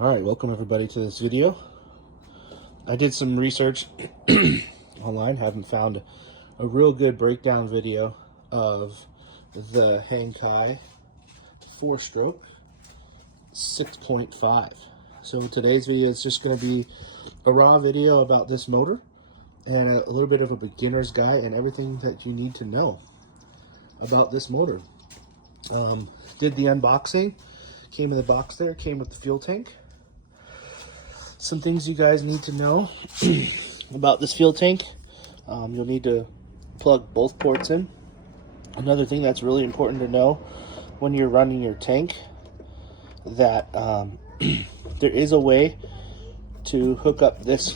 Alright, welcome everybody to this video. I did some research online, haven't found a real good breakdown video of the Hangkai 4-stroke 6.5. So today's video is just going to be a raw video about this motor and a little bit of a beginner's guide and everything that you need to know about this motor. Did the unboxing, came in the box there, came with the fuel tank. Some things you guys need to know about this fuel tank. You'll need to plug both ports in. Another thing that's really important to know when you're running your tank, that there is a way to hook up this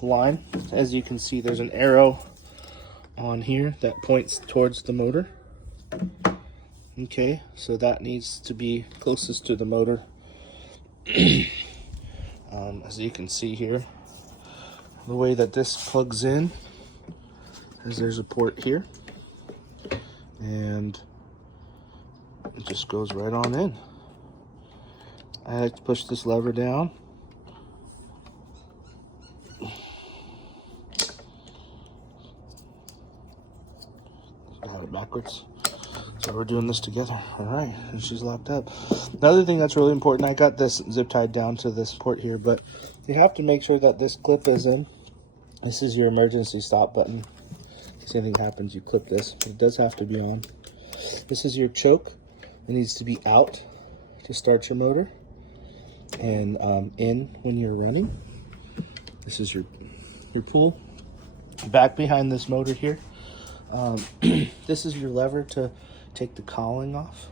line. As you can see, there's an arrow on here that points towards the motor. Okay, so that needs to be closest to the motor. As you can see here, the way that this plugs in is there's a port here, and it just goes right on in. I like to push this lever down. Got it backwards. So we're doing this together. All right, and she's locked up. Another thing that's really important, I got this zip tied down to this port here, but you have to make sure that this clip is in. This is your emergency stop button. In case anything happens, you clip this. But it does have to be on. This is your choke. It needs to be out to start your motor, and in when you're running. This is your pull. Back behind this motor here. This is your lever to take the cowling off.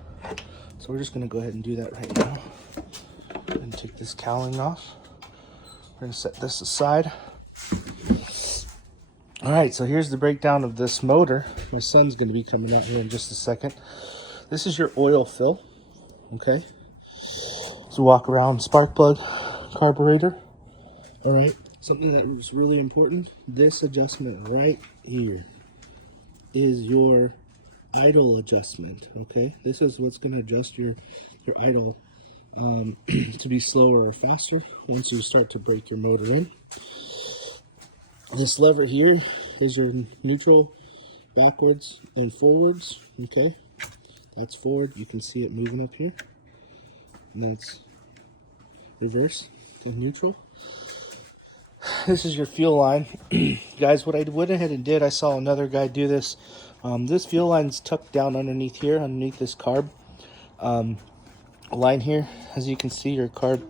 So we're just going to go ahead and do that right now. And take this cowling off. We're going to set this aside. Alright, so here's the breakdown of this motor. My son's going to be coming out here in just a second. This is your oil fill. Okay. So walk around, spark plug, carburetor. Alright, something that was really important. This adjustment right here is your idle adjustment. Okay, this is what's going to adjust your idle to be slower or faster once you start to break your motor in. This lever here is your neutral, backwards and forwards. Okay, that's forward. You can see it moving up here, and that's reverse and neutral. This is your fuel line. Guys, what I went ahead and did, I saw another guy do this. This fuel line's tucked down underneath here, underneath this carb line here. As you can see, your carb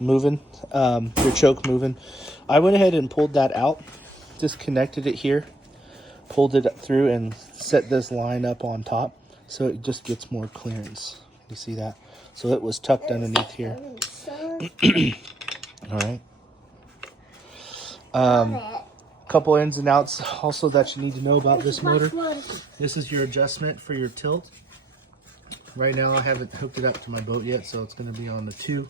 moving, your choke moving. I went ahead and pulled that out, disconnected it here, pulled it through, and set this line up on top so it just gets more clearance. You see that? So it was tucked underneath here. All right. Couple ins and outs also that you need to know about this motor. This is your adjustment for your tilt. Right now I haven't hooked it up to my boat yet, so it's going to be on the 2.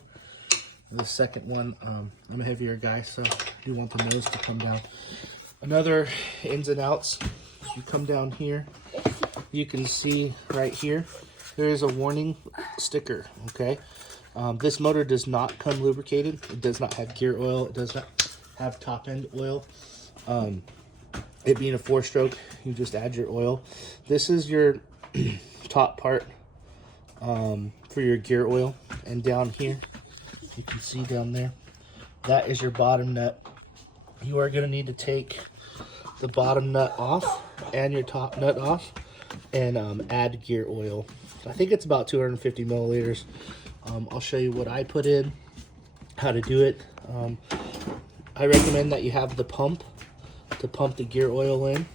The second one, I'm a heavier guy, so I do want the nose to come down. Another ins and outs, you come down here, you can see right here, there is a warning sticker. Okay, this motor does not come lubricated. It does not have gear oil. It does not have top end oil. It being a 4-stroke, you just add your oil. This is your top part for your gear oil, and down here you can see down there, that is your bottom nut. You are going to need to take the bottom nut off and your top nut off and add gear oil. I think it's about 250 milliliters. I'll show you what I put in, how to do it. I recommend that you have the pump to pump the gear oil in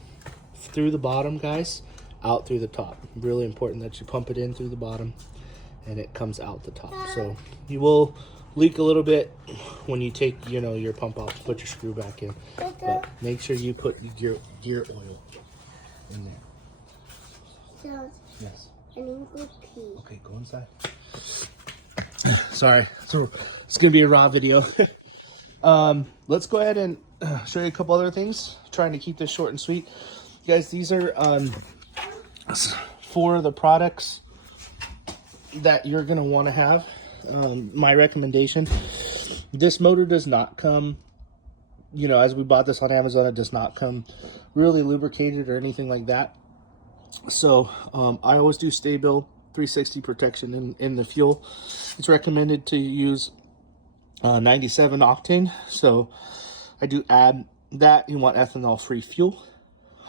through the bottom, guys, out through the top. Really important that you pump it in through the bottom and it comes out the top. So you will leak a little bit when you take, your pump off to put your screw back in, but make sure you put your gear oil in there. So, Yes. I need to pee. Okay, go inside. Sorry, so it's gonna be a raw video. Let's go ahead and show you a couple other things. Trying to keep this short and sweet. You guys, these are 4 of the products that you're going to want to have. my recommendation, this motor does not come, you know, as we bought this on Amazon, it does not come really lubricated or anything like that. So I always do Sta-Bil 360 protection in the fuel. It's recommended to use 97 octane. So I do add that. You want ethanol free fuel.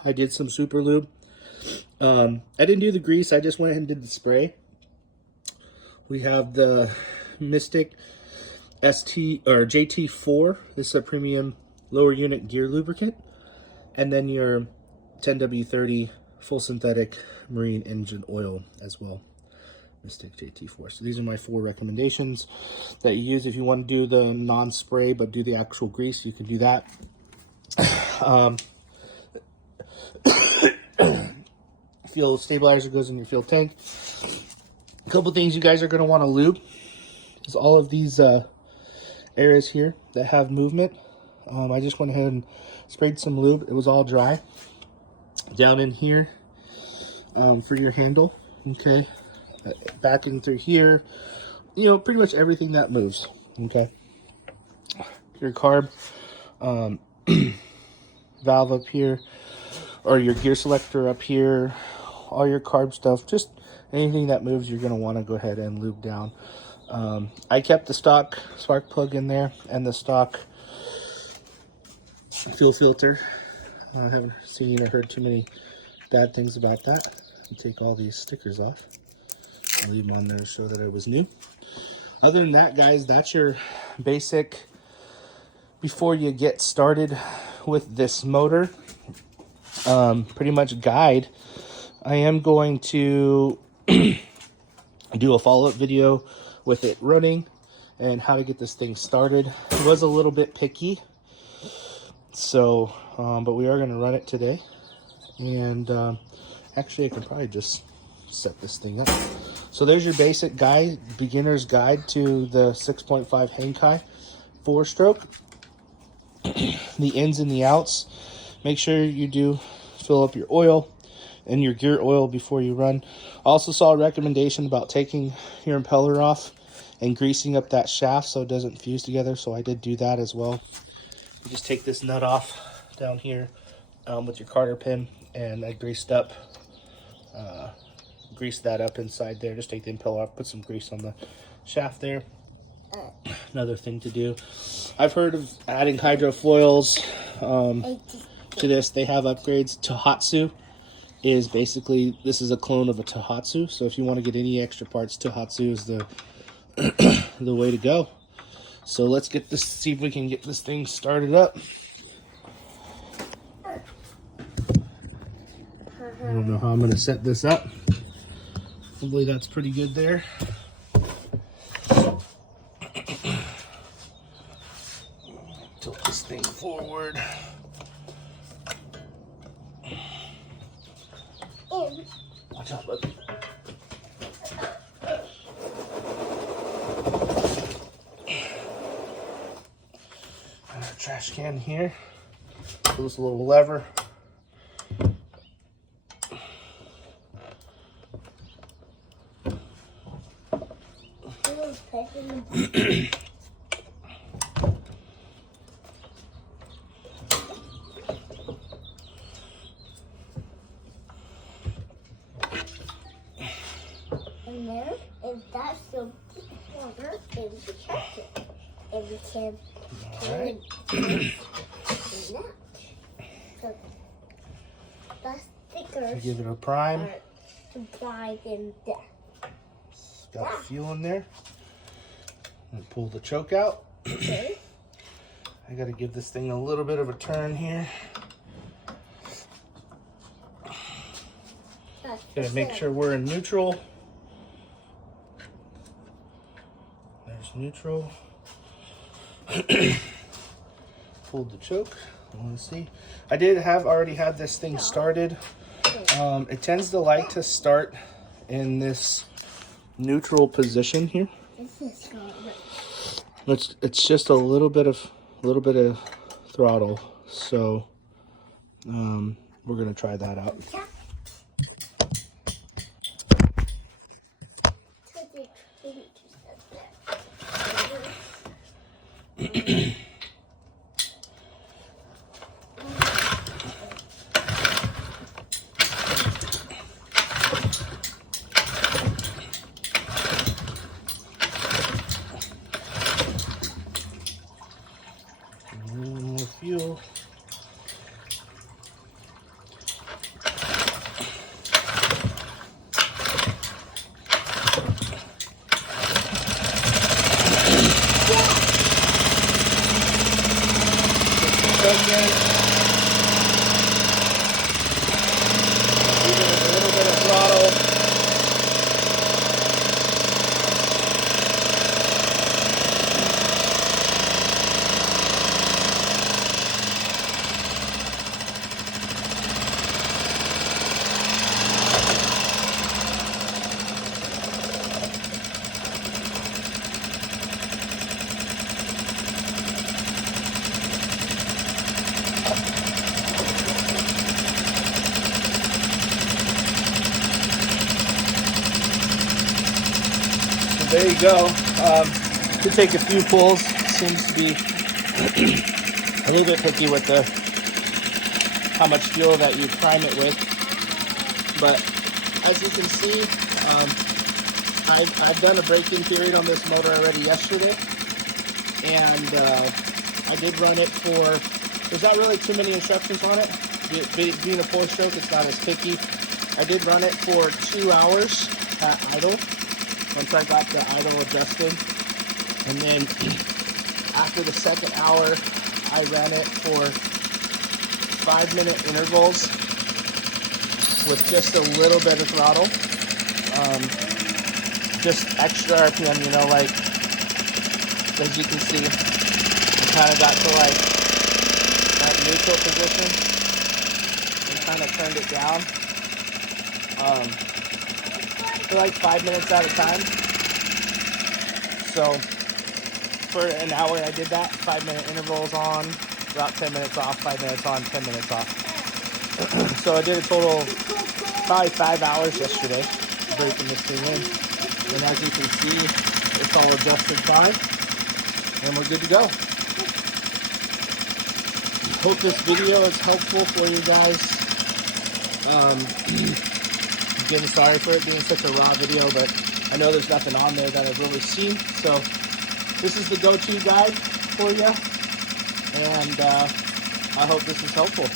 I did some super lube. I didn't do the grease. I just went ahead and did the spray. We have the Mystic ST or JT4. This is a premium lower unit gear lubricant. And then your 10W30 full synthetic marine engine oil as well. Mystic JT4. So these are my 4 recommendations that you use if you want to do the non-spray but do the actual grease. You can do that. Fuel stabilizer goes in your fuel tank. A couple things you guys are going to want to lube is all of these areas here that have movement. I just went ahead and sprayed some lube. It was all dry. Down in here for your handle, okay, backing through here, you know, pretty much everything that moves, okay. Your carb valve up here, or your gear selector up here, all your carb stuff, just anything that moves, you're going to want to go ahead and lube down. I kept the stock spark plug in there and the stock fuel filter. I haven't seen or heard too many bad things about that. You take all these stickers off. I'll leave them on there to show that it was new. Other than that, guys, that's your basic before you get started with this motor pretty much guide. I am going to do a follow-up video with it running and how to get this thing started. It was a little bit picky, so but we are going to run it today. And actually I can probably just set this thing up. So there's your basic guide, beginner's guide to the 6.5 Hangkai 4-stroke. The ins and the outs. Make sure you do fill up your oil and your gear oil before you run. I also saw a recommendation about taking your impeller off and greasing up that shaft so it doesn't fuse together, so I did do that as well. You just take this nut off down here with your carter pin, and I greased that up inside there. Just take the impeller off, put some grease on the shaft there. Another thing to do, I've heard of adding hydrofoils to this. They have upgrades. Tohatsu is basically, this is a clone of a Tohatsu, so if you want to get any extra parts, Tohatsu is the the way to go. So let's get this, see if we can get this thing started up. I don't know how I'm going to set this up. Hopefully that's pretty good there. Tilt this thing forward. Watch out, bud. Got our trash can here. Pull this little lever. And there, if that's the water, then we check it. And we can turn it that. So the stickers Give it a prime. are supplied in there. Got fuel in there. And pull the choke out. Okay. I gotta give this thing a little bit of a turn here. Gotta make sure we're in neutral. There's neutral. Pulled the choke. Let's see. I already had this thing started. It tends to like to start in this neutral position here. It's just a little bit of throttle. So we're gonna try that out. More fuel. Again. Even a little bit of throttle. There you go. Could take a few pulls. Seems to be a little bit picky with the how much fuel that you prime it with. But as you can see, I've done a break-in period on this motor already yesterday, and I did run it for. There's not really too many instructions on it. Being a 4-stroke, it's not as picky. I did run it for 2 hours at idle. Once I got the idle adjusted, and then after the second hour, I ran it for 5-minute intervals with just a little bit of throttle, just extra RPM, you know, like as you can see, I kind of got to like that neutral position and kind of turned it down. For like 5 minutes at a time. So for an hour I did that, 5-minute intervals on, about 10 minutes off, 5 minutes on, 10 minutes off. So I did a total probably 5 hours yesterday breaking this thing in. And as you can see, it's all adjusted fine and we're good to go. Hope this video is helpful for you guys. Again, sorry for it being such a raw video, but I know there's nothing on there that I've really seen. So this is the go-to guide for you, and I hope this is helpful.